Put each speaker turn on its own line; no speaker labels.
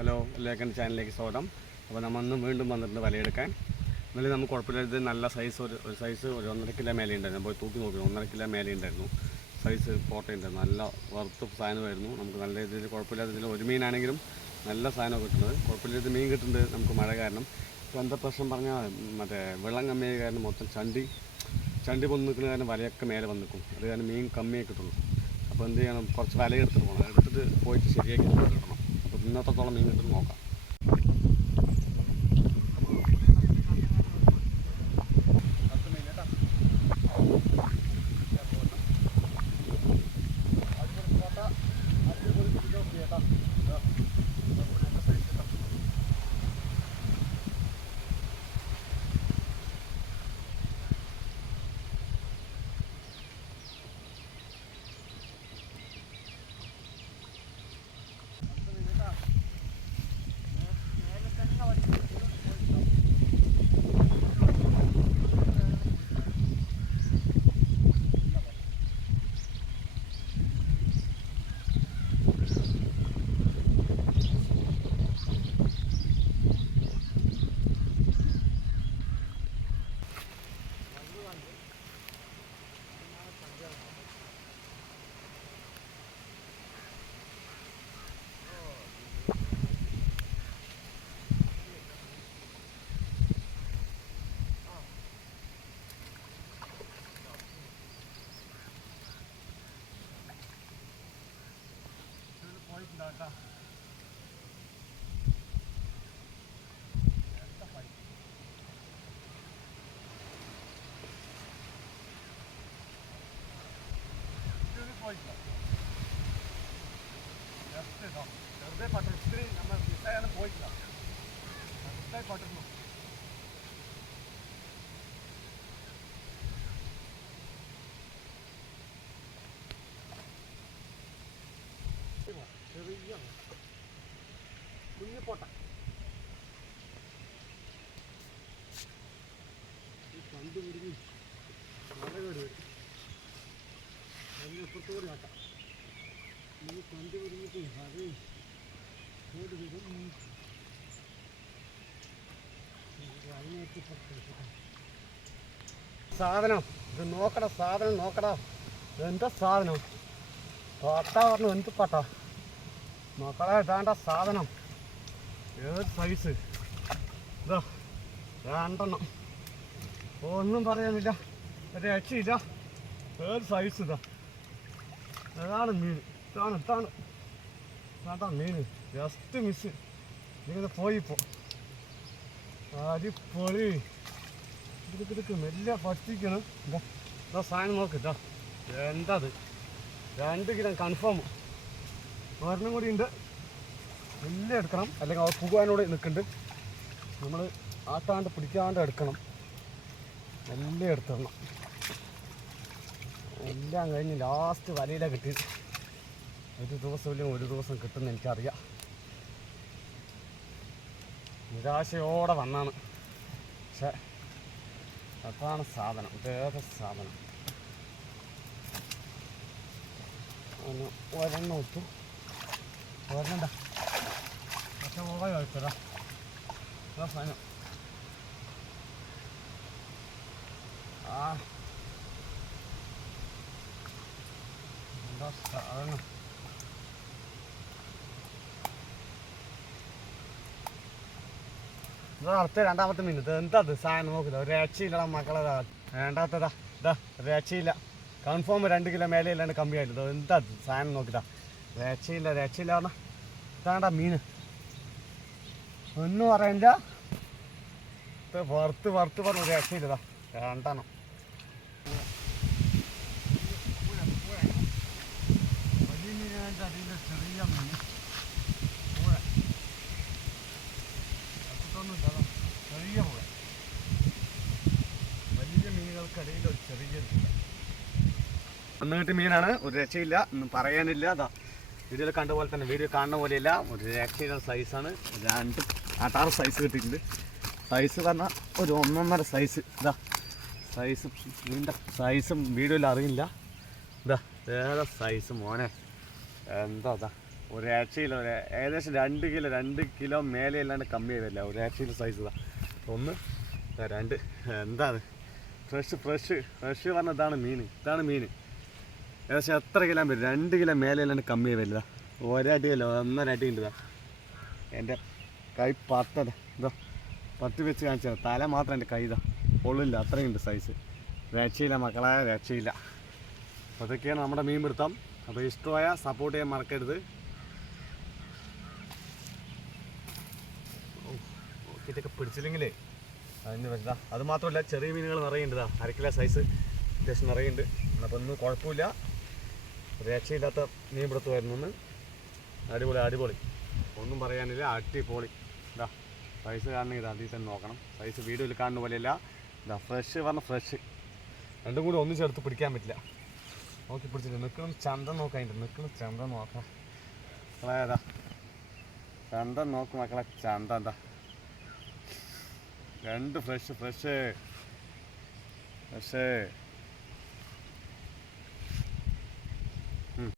Hello എല്ലാവർക്കും ചാനലിലേക്ക് സ്വാഗതം. അപ്പോൾ നമ്മൾ ഇന്ന് വീണ്ടും വന്നിട്ടുണ്ട് വലയെടുക്കാൻ. എന്നാലും നമുക്ക് കുഴപ്പമില്ലാത്ത നല്ല സൈസ് ഒരു ഒരു സൈസ് ഒരു ഒന്നര കിലോ മേലെ ഉണ്ടായിരുന്നു. പോയി തൂക്കി നോക്കി ഒന്നര കിലോ മേലെ ഉണ്ടായിരുന്നു. സൈസ് പോട്ടയുണ്ടായിരുന്നു നല്ല വറുത്ത് സാധനമായിരുന്നു. നമുക്ക് നല്ല രീതിയിൽ കുഴപ്പമില്ലാത്ത രീതിയിൽ ഒരു മീനാണെങ്കിലും നല്ല സാധനമാണ് കിട്ടുന്നത്. കുഴപ്പമില്ലാത്ത മീൻ കിട്ടുന്നത് നമുക്ക് മഴ കാരണം. ഇപ്പോൾ എന്താ പ്രശ്നം പറഞ്ഞാൽ മറ്റേ വെള്ളം കമ്മിയായ കാരണം മൊത്തം ചണ്ടി ചണ്ടി വന്ന് നിൽക്കുന്ന കാരണം വലയൊക്കെ മേലെ വന്ന് നിൽക്കും. അത് കാരണം മീൻ കമ്മിയേ കിട്ടുള്ളൂ. അപ്പോൾ എന്ത് ചെയ്യണം? കുറച്ച് വല എടുത്തിട്ട് പോകണം എടുത്തിട്ട് പോയിട്ട് ശരിയാക്കി കിട്ടണം അപ്പോൾ ഇന്നത്തോളം മീൻ കിട്ടും നോക്കാം. വെറുതെ പട്ടണത്തിൽ നമ്മൾ മിസ്സായാലും പോയിട്ടില്ല. മിസ്സായി പട്ടുന്നു ചെറിയ കുഞ്ഞു ഈ പന്ത് കുടുങ്ങി മഴകേട് വരും അതിന് ഇപ്പുറത്തോട് കാട്ടാം ഈ പന്ത് കുടുങ്ങിയിട്ട് അത് കേട് വരും അതിനകത്ത് സാധനം. ഇത് നോക്കടാ സാധനം നോക്കടാ. എന്താ സാധനം? പാട്ടാ പറഞ്ഞു എന്ത് പാട്ടാ? നോക്കടാ ഇതാണ്ട സാധനം. ഏത് സൈസ് ഇതാ രണ്ടെണ്ണം. ഒന്നും പറയാനില്ല. രക്ഷയില്ല ഏത് സൈസ് ഇതാ? അതാണ് മീൻ. ഇതാണ് ഇതാണ്. ഇതാണ്ടാ മീൻ. ജസ്റ്റ് മിസ് ഇങ്ങനെ പോയിപ്പോ അടിപൊളി. ഇതൊക്കെ ഇതൊക്കെ മെല്ലെ ഇതാ സാധനം നോക്ക് ഇതാ എന്താ അത് രണ്ട് കിലോ കൺഫേം ഒരെണ്ണം കൂടി ഉണ്ട്. മെല്ലെ എടുക്കണം. അല്ലെങ്കിൽ അവർ പുകാനോട് നിൽക്കുന്നുണ്ട്. നമ്മൾ ആട്ടാണ്ട് പിടിക്കാണ്ട് എടുക്കണം. മെല്ലെ എടുത്തിടണം. എല്ലാം കഴിഞ്ഞ് ലാസ്റ്റ് വലയില കിട്ടി ഒരു ദിവസം ഒരു ദിവസം കിട്ടുന്ന എനിക്കറിയാം. നിരാശയോടെ വന്നാണ്. പക്ഷെ അതാണ് സാധനം വേറെ സാധനം. ഒരെണ്ണം ഒത്തു. ഒരെണ്ണ പക്ഷെ പോകാൻ കഴിച്ചതാ സാധനം. ആ എന്താ സാധനം അടുത്ത രണ്ടാമത്തെ മിനിറ്റ് എന്താ സാധനം നോക്കുന്നത് ഒരു രക്ഷയില്ലടാ മക്കളെ ദാ. രണ്ടാമത്തേതാ ഇതാ രക്ഷയില്ല. കൺഫേം രണ്ട് കിലോ മേലെ ഇല്ലാണ്ട് കമ്മിയായില്ല എന്താ സാധനം നോക്കിതാ രക്ഷയില്ല രക്ഷയില്ല പറഞ്ഞാ. ഇതാണ്ടാ മീൻ. ഒന്നും പറയണ്ട വറുത്ത് വറുത്ത് പറഞ്ഞു രക്ഷയില്ലതാ രണ്ടെണ്ണം. അതിന്റെ ചെറിയ മീൻ പൂഴ അതൊന്നുമില്ല അതാ ചെറിയ പുഴ വലിയ മീനുകൾക്കിടയിൽ ഒരു ചെറിയ കിട്ടിയ മീനാണ്. ഒരു രക്ഷയില്ല. ഒന്നും പറയാനില്ല. അതാ വീഡിയോയിൽ കണ്ട പോലെ തന്നെ വീഡിയോ കാണുന്ന പോലെയല്ല ഒരു രക്ഷയില്ല സൈസാണ് രണ്ട് ആട്ടാറ് സൈസ് കിട്ടിയിട്ടുണ്ട്. സൈസ് പറഞ്ഞാൽ ഒരു ഒന്നൊന്നര സൈസ് ഇതാ സൈസ് മീന്റെ സൈസും വീഡിയോയിൽ അറിയില്ല. ഇതാ വേറെ സൈസ് മോനെ. എന്താ അതാ? ഒരാഴ്ചയിൽ ഒരു ഏകദേശം രണ്ട് കിലോ രണ്ട് കിലോ മേലെ അല്ലാണ്ട് കമ്മി ചെയ്തല്ല. ഒരാഴ്ചയിൽ സൈസ് ഇതാ. ഒന്ന് രണ്ട് എന്താണ്? ഫ്രഷ് ഫ്രഷ് ഫ്രഷ് പറഞ്ഞ ഇതാണ് മീൻ. ഇതാണ് മീൻ. ഏകദേശം എത്ര കിലോ വരും? രണ്ട് കിലോ മേലെ അല്ലാണ്ട് കമ്മി വരില്ല ഒരടി അല്ല ഒന്നര അടി ഉണ്ട് ഇതാ. എന്റെ കൈ പത്തത്. ഇതാ പത്ത് വെച്ച് കാണിച്ചത്. തല മാത്രം എന്റെ കൈ ഇതാ. പൊള്ളില്ല അത്രയുണ്ട് സൈസ് രക്ഷയില്ല മക്കളെ രക്ഷയില്ല. അതൊക്കെയാണ് നമ്മുടെ മീൻ പിടുത്തം. അപ്പോൾ ഇഷ്ടമായ സപ്പോർട്ട് ചെയ്യാൻ മറക്കരുത്. ഇതൊക്കെ പിടിച്ചില്ലെങ്കിലേ? അതിന് വെച്ചാ അത് മാത്രമല്ല ചെറിയ മീനുകൾ നിറയുണ്ട് ഇതാ അരക്കിലോ സൈസ് അത്യാവശ്യം നിറയുണ്ട്. അപ്പോൾ ഒന്നും കുഴപ്പമില്ല. രക്ഷയില്ലാത്ത മീൻ പിടുത്തമായിരുന്നു ഒന്ന് അടിപൊളി അടിപൊളി. ഒന്നും പറയാനില്ല അടിപൊളി. ഇതാ സൈസ് കാണണമെങ്കിൽ ഇതാ അതിൽ തന്നെ നോക്കണം. സൈസ് വീഡിയോയിൽ കാണുന്ന പോലെയല്ല. ഇതാ ഫ്രഷ് പറഞ്ഞാൽ ഫ്രഷ് രണ്ടും കൂടി ഒന്നിച്ചെടുത്ത് പിടിക്കാൻ പറ്റില്ല. നോക്കി പിടിച്ചിട്ട് നിൽക്കണം ചന്ത നോക്കാൻ നിൽക്കണം ചന്ത നോക്കാം മക്കളെ ഏതാ ചന്ത നോക്ക് മക്കളെ ചന്ത എന്താ? രണ്ട് ഫ്രഷ് ഫ്രഷ്. ഫ്രഷ്.